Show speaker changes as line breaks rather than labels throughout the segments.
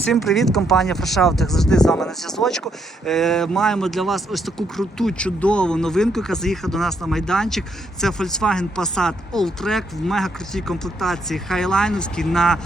Всім привіт, компанія Фрешаутех завжди з вами на зв'язочку. Е, маємо для вас ось таку круту, чудову новинку, яка заїхала до нас на майданчик. Це Volkswagen Passat Alltrack в мега крутій комплектації хайлайновській на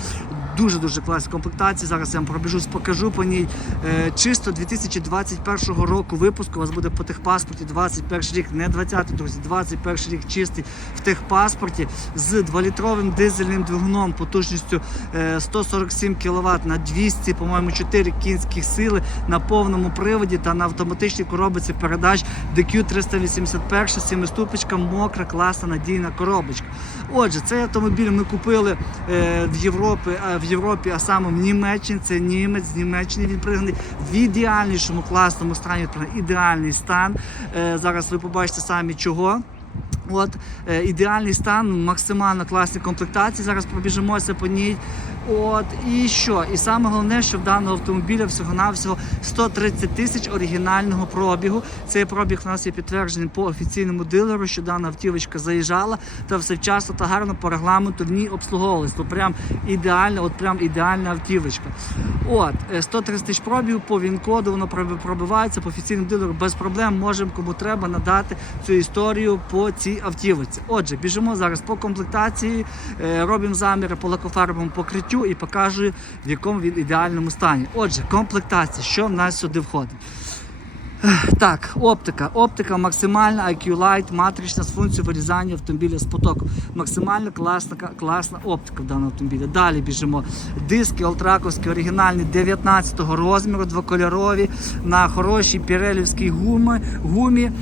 дуже-дуже класній комплектації. Зараз я вам пробіжусь, покажу по ній. Е, чисто 2021 року випуску. У вас буде по техпаспорті 21 рік, не 20 друзі, 21 рік чистий в техпаспорті з 2-літровим дизельним двигуном потужністю е, 147 кВт на 200, по-моєму, 4 кінських сили на повному приводі та на автоматичній коробці передач DQ381, сімиступочка, мокра, класна, надійна коробочка. Отже, цей автомобіль ми купили е, в Європі, а в Європі, а саме в Німеччині. Це німець з Німеччини він пригнаний в ідеальнішому класному стані, ідеальний стан. Е, зараз ви побачите самі чого. От е, ідеальний стан, максимально класні комплектації. Зараз пробіжимося по ній. От і що? І саме головне, що в даного автомобіля всього-навсього 130 тисяч оригінального пробігу. Цей пробіг у нас є підтверджений по офіційному дилеру, що дана автівочка заїжджала та все вчасно та гарно по регламенту в ній обслуговувалась. То прям ідеальна, от прям ідеальна автівочка. От е, 130 тисяч пробігу по він-коду, воно пробивається по офіційному дилеру без проблем. Можемо кому треба надати цю історію по цій автівочці. Отже, біжимо зараз по комплектації, е, робимо заміри по лакофарбовому покриттю і покажу, в якому він ідеальному стані. Отже, комплектація, що в нас сюди входить. Так, оптика. Оптика максимальна, IQ Light, матрична з функцією вирізання автомобіля з потоку. Максимально класна, класна оптика в даному автомобілі. Далі біжимо. Диски Олтраковські, оригінальні 19-го розміру, двокольорові, на хорошій пірелівській гумі. гумі.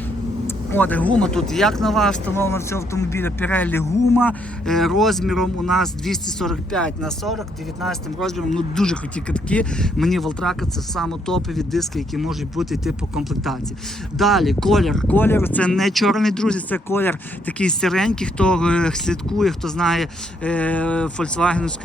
От, гума тут як нова встановлена в цьому автомобілі. Pirelli гума е, розміром у нас 245 на 40, 19 розміром. Ну дуже круті катки. Мені Волтрака це саме топові диски, які можуть бути йти по комплектації. Далі колір. Колір це не чорний, друзі, це колір такий сиренький. Хто е, слідкує, хто знає е,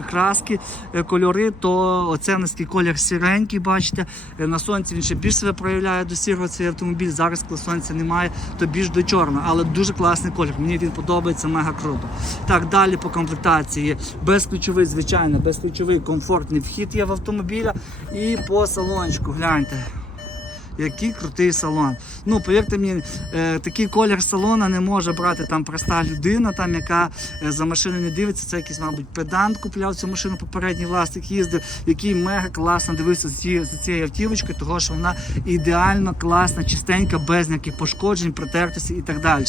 краски, е, кольори, то оце у нас такий колір сіренький, бачите. Е, На сонці він ще більш себе проявляє до сірого цей автомобіль. Зараз, коли сонця немає, то більш до чорного, але дуже класний колір. Мені він подобається мега круто. Так, далі по комплектації. Безключовий, звичайно, безключовий комфортний вхід є в автомобіля. І по салончику, гляньте. Який крутий салон. Ну, повірте мені, е, такий колір салона не може брати там проста людина, там, яка е, за машиною не дивиться. Це якийсь, мабуть, педант купляв цю машину, попередній власник їздив, який мега класно дивився за цією, автівочкою, того що вона ідеально класна, чистенька, без ніяких пошкоджень, протертості і так далі.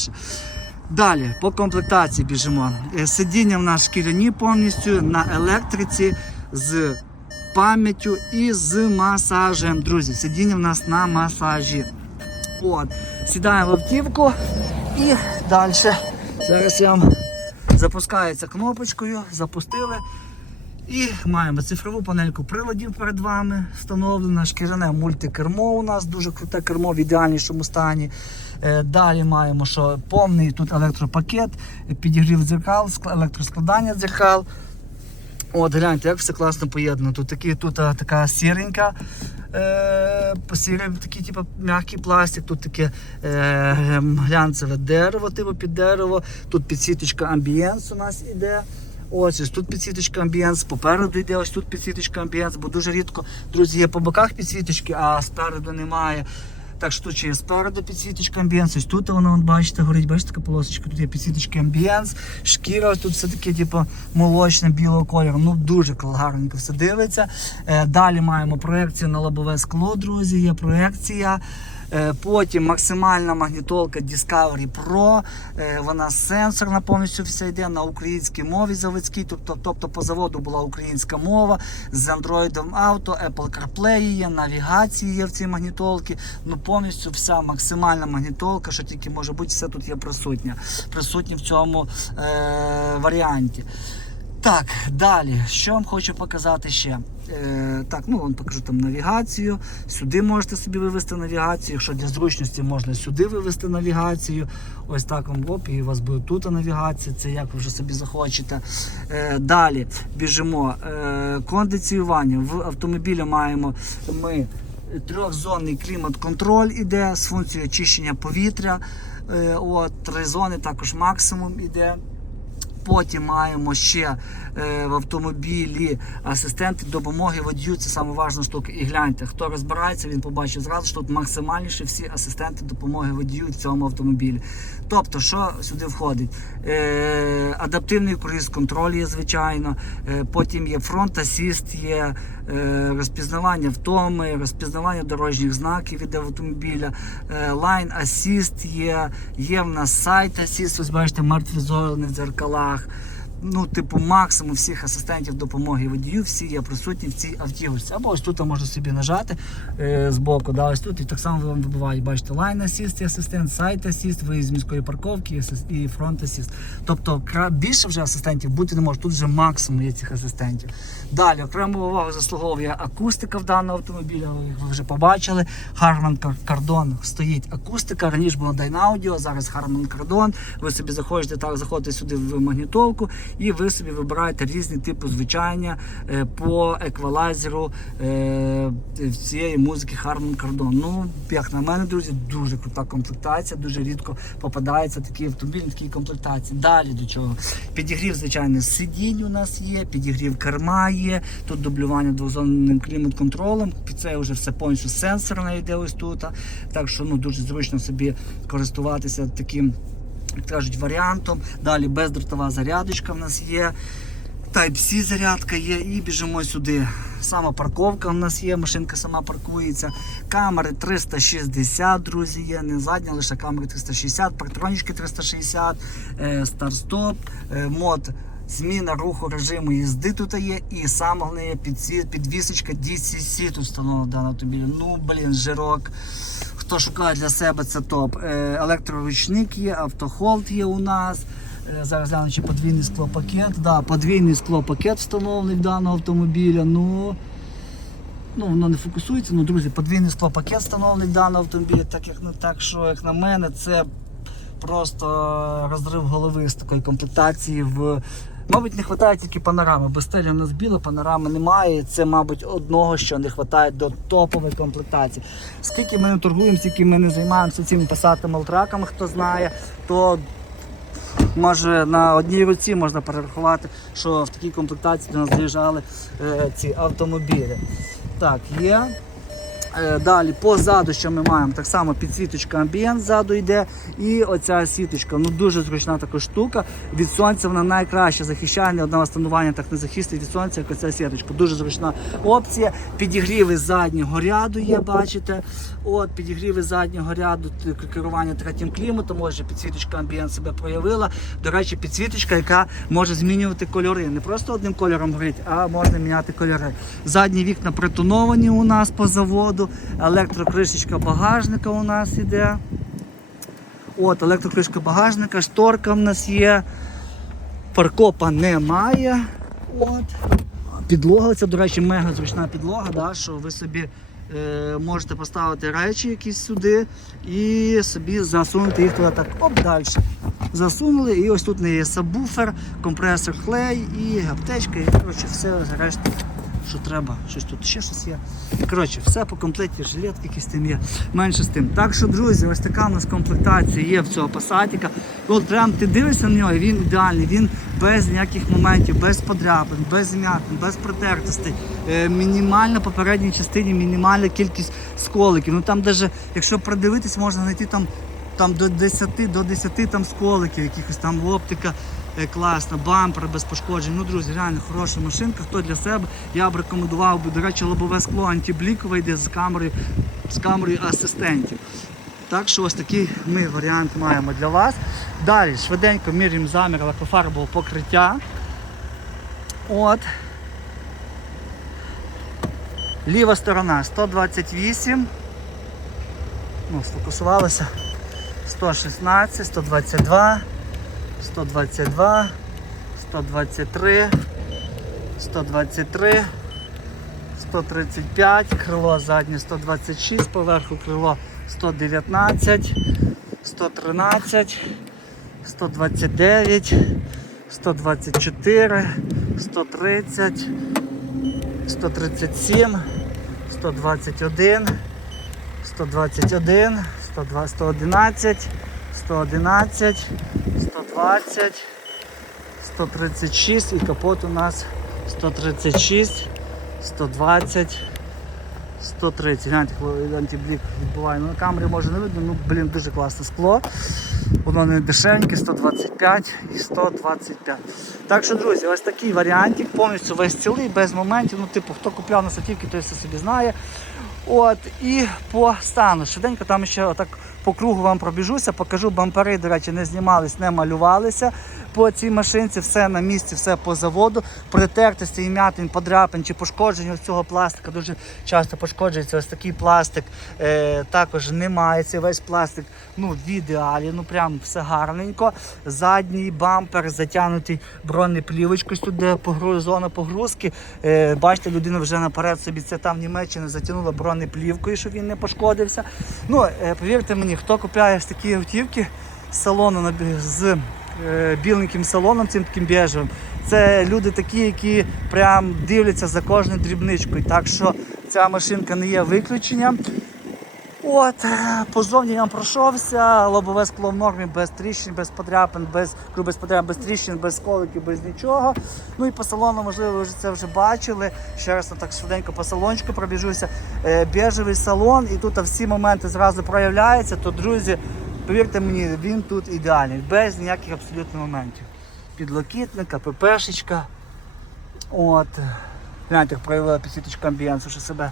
Далі по комплектації біжимо. Е, Сидіння в нас шкіряні повністю на електриці з пам'яттю і з масажем. Друзі, сидіння в нас на масажі. От. Сідаємо в автівку і далі. Зараз я вам запускається кнопочкою, запустили. І маємо цифрову панельку приладів перед вами встановлена, шкіряне мультикермо у нас, дуже круте кермо в ідеальнішому стані. Е, Далі маємо, що повний тут електропакет, підігрів дзеркал, електроскладання дзеркал. От, гляньте, як все класно поєднано. Тут такі, тут а, така сіренька, е, сірий, такий, типу, м'який пластик, тут таке е, ем, глянцеве дерево, типу під дерево, тут підсвіточка амбієнс у нас іде. Ось тут підсвіточка амбієнс, попереду йде ось тут підсвіточка амбієнс, бо дуже рідко, друзі, є по боках підсвіточки, а спереду немає. Так що тут ще є спереду підсвіточка амбієнс, ось тут воно, вон, бачите, горить, бачите, така полосочка, тут є підсвіточка амбієнс, шкіра, тут все таке, типу, молочне, білого кольору. Ну, дуже гарненько все дивиться. Е, далі маємо проекцію на лобове скло, друзі, є проекція. Е, Потім максимальна магнітолка Discovery Pro. Е, Вона сенсорна повністю вся йде на українській мові заводській, тобто, тобто по заводу була українська мова з Android Auto, Apple CarPlay є, навігації є в цій магнітолці. Ну повністю вся максимальна магнітолка, що тільки може бути, все тут є присутня. Присутні в цьому е, варіанті. Так, далі, що вам хочу показати ще? Е, так, ну вам покажу там навігацію. Сюди можете собі вивести навігацію. Якщо для зручності можна сюди вивести навігацію. Ось так вам оп, і у вас буде тут навігація, це як ви вже собі захочете. Е, далі біжимо. Е, кондиціювання. В автомобілі маємо ми трьохзонний клімат-контроль іде з функцією очищення повітря. Е, от, три зони також максимум іде. Потім маємо ще е, в автомобілі асистенти допомоги водію. Це саме важна штука. І гляньте, хто розбирається, він побачить зразу, що тут максимальніше всі асистенти допомоги водію в цьому автомобілі. Тобто, що сюди входить? Е, адаптивний круїз контроль є, звичайно. Е, потім є фронт асіст, є е, розпізнавання втоми, розпізнавання дорожніх знаків від автомобіля, е, лайн асіст є, є в нас сайт асіст, ось бачите, мертві в дзеркалах руках. Ну, типу, максимум всіх асистентів допомоги водію, всі є присутні в цій автівочці. Або ось тут можна собі нажати е, боку, да, ось тут і так само вам вибивають, бачите, Assist, є асистент, сайт Assist, виїзд з міської парковки і Front Assist. Тобто більше вже асистентів бути не може, тут вже максимум є цих асистентів. Далі окрему увагу заслуговує акустика в даного автомобіля, ви вже побачили. Harman Kardon стоїть акустика. Раніше було Dynaaudio, зараз Harman Kardon. Ви собі заходите так, заходите сюди в магнітолку і ви собі вибираєте різні типи звучання е, по еквалайзеру е, цієї музики Harman Kardon. Ну, як на мене, друзі, дуже крута комплектація, дуже рідко попадається такий автомобіль такій комплектації. Далі до чого? Підігрів, звичайно, сидінь у нас є, підігрів керма є, тут дублювання двозонним клімат-контролем. Це вже все повністю сенсорне йде ось тут. Так що ну, дуже зручно собі користуватися таким як кажуть, варіантом. Далі бездротова зарядочка в нас є. Type-C зарядка є і біжимо сюди. Сама парковка в нас є, машинка сама паркується. Камери 360, друзі, є. Не задня, лише камери 360, партронічки 360, е, старт-стоп, е, мод. Зміна руху режиму їзди тут є, і саме головне підвісочка DCC тут встановлена в автомобілі. Ну, блін, жирок. Хто шукає для себе це топ. Е, Електроручник є, автохолд є у нас. Е, Зараз гляну, чи подвійний склопакет. Да, подвійний склопакет встановлений в даного автомобіля. Ну, ну воно не фокусується. Ну, друзі, подвійний склопакет встановлений в даного автомобіля, так як на так, що як на мене, це просто розрив голови з такої комплектації в. Мабуть, не вистачає тільки панорами. Стелі у нас біла, панорами немає. Це, мабуть, одного, що не вистачає до топової комплектації. Скільки ми не торгуємо, скільки ми не займаємося цими пасатими алтраками, хто знає, то може на одній руці можна перерахувати, що в такій комплектації до нас заїжджали е, ці автомобілі. Так, є. Е, Далі позаду, що ми маємо, так само підсвіточка амбієнт ззаду йде. І оця сіточка, ну дуже зручна така штука. Від сонця вона найкраще захищає, ні одного станування так не захистить від сонця, як оця сіточка. Дуже зручна опція. Підігріви заднього ряду є, бачите. От, підігріви заднього ряду, керування третім кліматом, може підсвіточка амбієнт себе проявила. До речі, підсвіточка, яка може змінювати кольори. Не просто одним кольором горить, а можна міняти кольори. Задні вікна притоновані у нас по заводу, електрокришечка багажника у нас іде. От, електрокришка багажника, шторка в нас є. Паркопа немає. От. Підлога, це, до речі, мега зручна підлога, да, що ви собі е, можете поставити речі якісь сюди і собі засунути їх туди так оп, далі. Засунули, і ось тут не є сабвуфер, компресор клей і аптечка, і коротше, все решта, що треба. Щось тут ще щось є. Коротше, все по комплекті, жилетки якісь тим є. Менше з тим. Так що, друзі, ось така у нас комплектація є в цього пасатіка. От прям ти дивишся на нього, і він ідеальний, він без ніяких моментів, без подряпин, без змятин, без протертостей. Е, мінімальна по передній частині, мінімальна кількість сколиків. Ну там навіть, якщо придивитись, можна знайти там там до 10 до 10 там сколиків, якихось там оптика класна, бампер без пошкоджень. Ну, друзі, реально хороша машинка. Хто для себе? Я б рекомендував би, до речі, лобове скло антиблікове йде з камерою, з камерою асистентів. Так що ось такий ми варіант маємо для вас. Далі швиденько міряємо замір лакофарбового покриття. От. Ліва сторона 128. Ну, сфокусувалося. 116, 122, 122, 123, 123, 135, крило заднє 126, поверху крило 119, 113, 129, 124, 130, 137, 121, 121, 102, 111, 111, 120, 136 і капот у нас 136, 120, 130. Гляньте, антиблік відбуває. Ну, на камері може не видно, ну блін, дуже класне скло. Воно не дешевеньке, 125 і 125. Так що, друзі, ось такий варіантик, повністю весь цілий, без моментів. Ну, типу, хто купляв на сатівки, той все собі знає. От, і по стану. Швиденько там ще отак по кругу вам пробіжуся, покажу бампери, до речі, не знімались, не малювалися по цій машинці, все на місці, все по заводу. Притертості і м'ятин, подряпин чи пошкоджень ось цього пластика дуже часто пошкоджується. Ось такий пластик е, також немає. Цей весь пластик ну, в ідеалі, ну прям все гарненько. Задній бампер затягнутий бронеплівочкою, тут де зона погрузки. Е, бачите, людина вже наперед собі це там в Німеччині затягнула бронеплівкою, щоб він не пошкодився. Ну, е, повірте мені, хто купляє такі автівки з салону з е, біленьким салоном, цим таким біжевим, це люди такі, які прям дивляться за кожною дрібничкою. Так що ця машинка не є виключенням. От, е, позовні я пройшовся, лобове скло в нормі, без тріщин, без подряпин, без, кажу, без подряпин, без тріщин, без сколиків, без нічого. Ну і по салону, можливо, ви вже це вже бачили. Ще раз так швиденько по салончику пробіжуся. Е, Біжевий салон, і тут всі моменти зразу проявляються, то, друзі, повірте мені, він тут ідеальний, без ніяких абсолютно моментів. Підлокітник, АППшечка. От. Гляньте, як проявила підсвіточка амбієнсу, що себе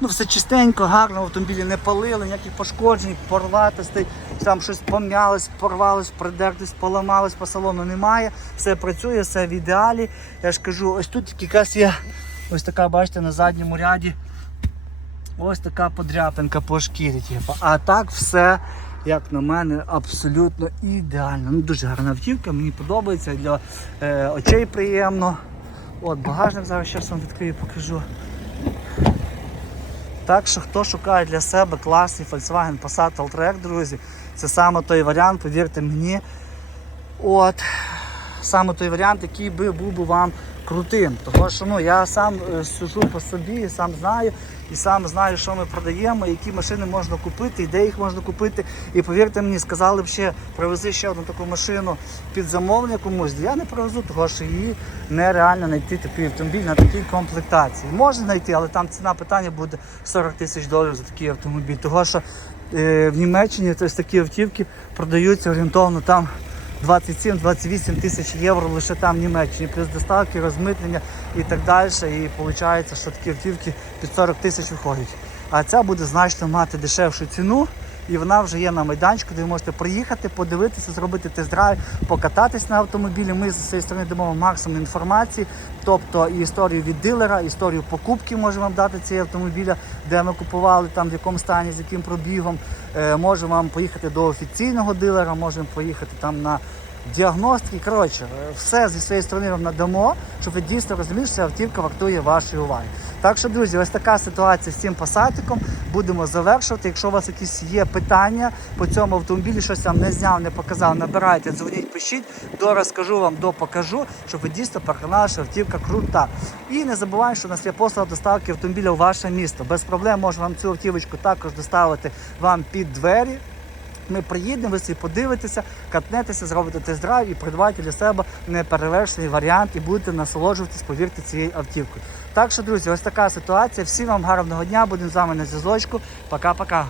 Ну, все чистенько, гарно, в автомобілі не палили, ніяких пошкоджень, порватостей, там щось пом'ялось, порвалось, придертись, поламалось, по салону немає. Все працює, все в ідеалі. Я ж кажу, ось тут якраз є ось така, бачите, на задньому ряді. Ось така подряпинка по шкірі. Типу. А так все, як на мене, абсолютно ідеально. Ну, Дуже гарна автівка, мені подобається, для е, очей приємно. От, багажник зараз вам відкрию, покажу. Так що хто шукає для себе класний Volkswagen Passat Alltrack, друзі, це саме той варіант, повірте мені. От, саме той варіант, який би був би вам крутим. Тому що ну, я сам е, сужу по собі, сам знаю, і сам знаю, що ми продаємо, які машини можна купити, і де їх можна купити. І повірте мені, сказали б ще, привези ще одну таку машину під замовлення комусь. Я не привезу, тому що її нереально знайти такий автомобіль на такій комплектації. Можна знайти, але там ціна питання буде 40 тисяч доларів за такий автомобіль. Того що е, в Німеччині тобто, такі автівки продаються орієнтовно там 27-28 тисяч євро лише там в Німеччині, плюс доставки, розмитнення і так далі. І виходить, що такі автівки під 40 тисяч виходять. А ця буде значно мати дешевшу ціну. І вона вже є на майданчику, де ви можете приїхати, подивитися, зробити тест-драйв, покататись на автомобілі. Ми з цієї сторони дамо максимум інформації, тобто і історію від дилера, історію покупки можемо вам дати цієї автомобіля, де ми купували, там в якому стані, з яким пробігом. Е, можемо вам поїхати до офіційного дилера, можемо поїхати там на діагностики. Коротше, все зі своєї сторони вам надамо, щоб ви дійсно розуміли, що автівка вартує вашої уваги. Так що, друзі, ось така ситуація з цим пасатиком. Будемо завершувати. Якщо у вас якісь є питання по цьому автомобілі, щось вам не зняв, не показав, набирайте, дзвоніть, пишіть, до розкажу вам, до покажу, щоб ви дійсно переконали, що автівка крута. І не забувайте, що у нас є послуга доставки автомобіля в ваше місто. Без проблем можемо вам цю автівочку також доставити вам під двері. Ми приїдемо, ви собі подивитеся, катнетеся, зробите тест-драйв і придбайте для себе неперевершений варіант і будете насолоджуватись, повірте, цією автівкою. Так що, друзі, ось така ситуація. Всім вам гарного дня, будемо з вами на зв'язочку. Пока-пока.